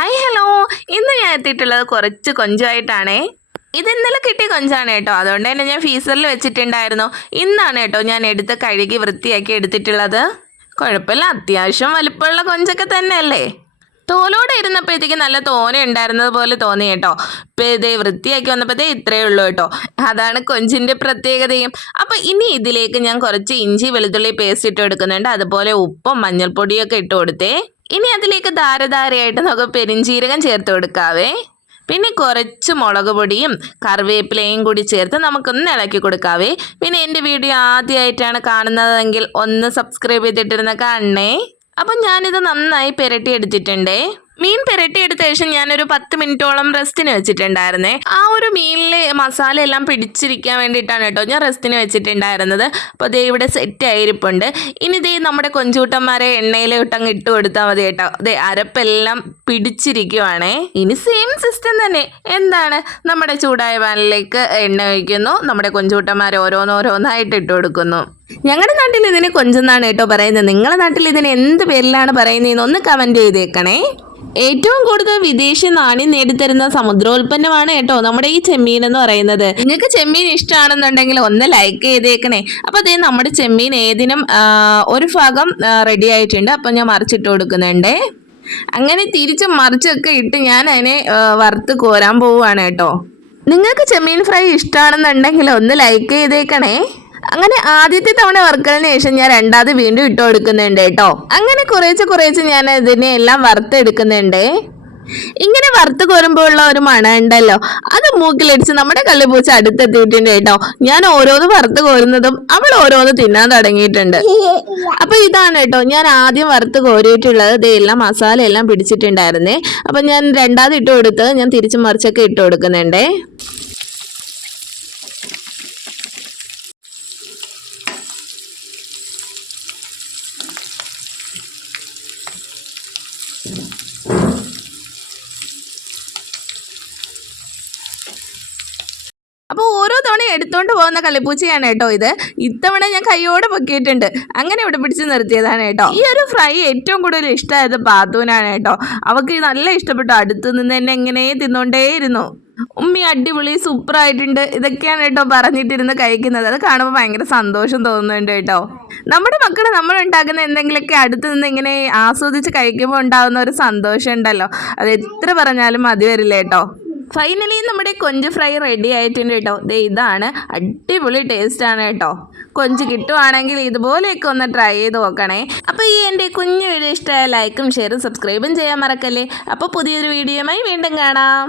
Hi hello, ഇന്ന് ഞാൻ എത്തിയിട്ടുള്ളത് കുറച്ച് കൊഞ്ചമായിട്ടാണേ. ഇത് ഇന്നലെ കിട്ടിയ കൊഞ്ചാണ് കേട്ടോ, അതുകൊണ്ട് തന്നെ ഞാൻ ഫ്രീസറിൽ വെച്ചിട്ടുണ്ടായിരുന്നു. ഇന്നാണ് കേട്ടോ ഞാൻ എടുത്ത് കഴുകി വൃത്തിയാക്കി എടുത്തിട്ടുള്ളത്. കുഴപ്പമില്ല, അത്യാവശ്യം വലിപ്പമുള്ള കൊഞ്ചൊക്കെ തന്നെയല്ലേ. തോലോടെ ഇരുന്നപ്പോഴത്തേക്ക് നല്ല തോന ഉണ്ടായിരുന്നത് പോലെ തോന്നി കേട്ടോ. ഇപ്പം ഇതേ വൃത്തിയാക്കി വന്നപ്പോഴത്തേ ഇത്രയേ ഉള്ളൂ കേട്ടോ. അതാണ് കൊഞ്ചിൻ്റെ പ്രത്യേകതയും. അപ്പം ഇനി ഇതിലേക്ക് ഞാൻ കുറച്ച് ഇഞ്ചി വെളുത്തുള്ളി പേസ്റ്റ് ഇട്ട് കൊടുക്കുന്നുണ്ട്. അതുപോലെ ഉപ്പും മഞ്ഞൾപ്പൊടിയൊക്കെ ഇട്ട് കൊടുത്തേ. ഇനി അതിലേക്ക് ധാരധാരയായിട്ട് നമുക്ക് പെരിഞ്ചീരകം ചേർത്ത് കൊടുക്കാവേ. പിന്നെ കുറച്ച് മുളക് പൊടിയും കറിവേപ്പിലയും കൂടി ചേർത്ത് നമുക്കൊന്ന് ഇളക്കി കൊടുക്കാവേ. പിന്നെ എൻ്റെ വീഡിയോ ആദ്യമായിട്ടാണ് കാണുന്നതെങ്കിൽ ഒന്ന് സബ്സ്ക്രൈബ് ചെയ്തിട്ടിരുന്ന കാണണേ. അപ്പം ഞാനിത് നന്നായി പുരട്ടി എടുത്തിട്ടുണ്ടേ. മീൻ പുരട്ടിയെടുത്ത ശേഷം ഞാനൊരു 10 മിനിറ്റോളം റെസ്റ്റിന് വെച്ചിട്ടുണ്ടായിരുന്നേ. ആ ഒരു മീനിലെ മസാല എല്ലാം പിടിച്ചിരിക്കാൻ വേണ്ടിയിട്ടാണ് കേട്ടോ ഞാൻ റെസ്റ്റിന് വെച്ചിട്ടുണ്ടായിരുന്നത്. അപ്പോൾ ദേ ഇവിടെ സെറ്റ് ആയിരിപ്പുണ്ട്. ഇനി ദേ നമ്മുടെ കൊഞ്ചൂട്ടന്മാരെ എണ്ണയിലോട്ടങ്ങ് ഇട്ട് കൊടുത്താൽ മതി കേട്ടോ. ദേ അരപ്പെല്ലാം പിടിച്ചിരിക്കുവാണേ. ഇനി സെയിം സിസ്റ്റം തന്നെ. എന്താണ്, നമ്മുടെ ചൂടായ പാനിലേക്ക് എണ്ണ ഒഴിക്കുന്നു, നമ്മുടെ കൊഞ്ചൂട്ടന്മാരെ ഓരോന്നോരോന്നായിട്ട് ഇട്ട് കൊടുക്കുന്നു. ഞങ്ങളുടെ നാട്ടിൽ ഇതിന് കൊഞ്ചെന്നാണ് കേട്ടോ പറയുന്നത്. നിങ്ങളുടെ നാട്ടിൽ ഇതിന് എന്ത് പേരിലാണ് പറയുന്നതെന്ന് ഒന്ന് കമൻറ്റ് ചെയ്തേക്കണേ. ഏറ്റവും കൂടുതൽ വിദേശ നാണ്യം നേടിത്തരുന്ന സമുദ്രോൽപ്പന്നമാണ് കേട്ടോ നമ്മുടെ ഈ ചെമ്മീൻ എന്ന് പറയുന്നത്. നിങ്ങൾക്ക് ചെമ്മീൻ ഇഷ്ടമാണെന്നുണ്ടെങ്കിൽ ഒന്ന് ലൈക്ക് ചെയ്തേക്കണേ. അപ്പോൾ അതേ നമ്മുടെ ചെമ്മീൻ ഏതിനും ഒരു ഭാഗം റെഡി ആയിട്ടുണ്ട്. അപ്പം ഞാൻ മറിച്ചിട്ട് കൊടുക്കുന്നുണ്ട്. അങ്ങനെ തിരിച്ചും മറിച്ചൊക്കെ ഇട്ട് ഞാൻ അതിനെ വറുത്ത് കോരാൻ പോവുകയാണ് കേട്ടോ. നിങ്ങൾക്ക് ചെമ്മീൻ ഫ്രൈ ഇഷ്ടമാണെന്നുണ്ടെങ്കിൽ ഒന്ന് ലൈക്ക് ചെയ്തേക്കണേ. അങ്ങനെ ആദ്യത്തെ തവണ വറുക്കലിന് ശേഷം ഞാൻ രണ്ടാമത് വീണ്ടും ഇട്ട് കൊടുക്കുന്നുണ്ട് കേട്ടോ. അങ്ങനെ കുറേശ്ശെ ഞാൻ ഇതിനെ എല്ലാം വറുത്തെടുക്കുന്നുണ്ട്. ഇങ്ങനെ വറുത്ത് കോരുമ്പോഴുള്ള ഒരു മണം ഉണ്ടല്ലോ, അത് മൂക്കിലടിച്ച് നമ്മുടെ കള്ളിപ്പൂച്ച അടുത്തെത്തിയിട്ടുണ്ട് കേട്ടോ. ഞാൻ ഓരോന്ന് വറുത്ത് കോരുന്നതും അവൾ ഓരോന്ന് തിന്നാൻ തുടങ്ങിയിട്ടുണ്ട്. അപ്പൊ ഇതാണ് കേട്ടോ ഞാൻ ആദ്യം വറുത്ത് കോരിയിട്ടുള്ളത്. ഇതെല്ലാം മസാല എല്ലാം പിടിച്ചിട്ടുണ്ടായിരുന്നേ. അപ്പൊ ഞാൻ രണ്ടാമത് ഇട്ട് കൊടുത്ത് ഞാൻ തിരിച്ചു മറിച്ചൊക്കെ ഇട്ട് കൊടുക്കുന്നുണ്ടേ. അപ്പോൾ ഓരോ തവണ എടുത്തുകൊണ്ട് പോകുന്ന കളിപ്പൂച്ചയാണ് കേട്ടോ ഇത്. ഇത്തവണ ഞാൻ കൈയോടെ പൊക്കിയിട്ടുണ്ട്. അങ്ങനെ ഇവിടെ പിടിച്ച് നിർത്തിയതാണ് കേട്ടോ. ഈ ഒരു ഫ്രൈ ഏറ്റവും കൂടുതൽ ഇഷ്ടമായത് പാത്തൂനാണ് കേട്ടോ. അവൾക്ക് നല്ല ഇഷ്ടപ്പെട്ടു. അടുത്തു നിന്ന് തന്നെ എങ്ങനെ തിന്നുകൊണ്ടേയിരുന്നു. ഉമ്മി അടിപൊളി സൂപ്പറായിട്ടുണ്ട് ഇതൊക്കെയാണ് കേട്ടോ പറഞ്ഞിട്ടിരുന്ന് കഴിക്കുന്നത്. അത് കാണുമ്പോൾ ഭയങ്കര സന്തോഷം തോന്നുന്നുണ്ട് കേട്ടോ. നമ്മുടെ മക്കൾ നമ്മൾ ഉണ്ടാക്കുന്ന എന്തെങ്കിലുമൊക്കെ അടുത്ത് നിന്ന് ഇങ്ങനെ ആസ്വദിച്ച് കഴിക്കുമ്പോൾ ഉണ്ടാകുന്ന ഒരു സന്തോഷം ഉണ്ടല്ലോ, അത് എത്ര പറഞ്ഞാലും മതി വരില്ല കേട്ടോ. ഫൈനലി നമ്മുടെ കൊഞ്ച് ഫ്രൈ റെഡി ആയിട്ടുണ്ട് കേട്ടോ. ഇതാണ് അടിപൊളി ടേസ്റ്റാണ് കേട്ടോ. കൊഞ്ച് കിട്ടുവാണെങ്കിൽ ഇതുപോലെയൊക്കെ ഒന്ന് ട്രൈ ചെയ്ത് നോക്കണേ. അപ്പോൾ ഈ എൻ്റെ കുഞ്ഞു വീഡിയോ ഇഷ്ടമായ ലൈക്കും ഷെയറും സബ്സ്ക്രൈബും ചെയ്യാൻ മറക്കല്ലേ. അപ്പോൾ പുതിയൊരു വീഡിയോയുമായി വീണ്ടും കാണാം.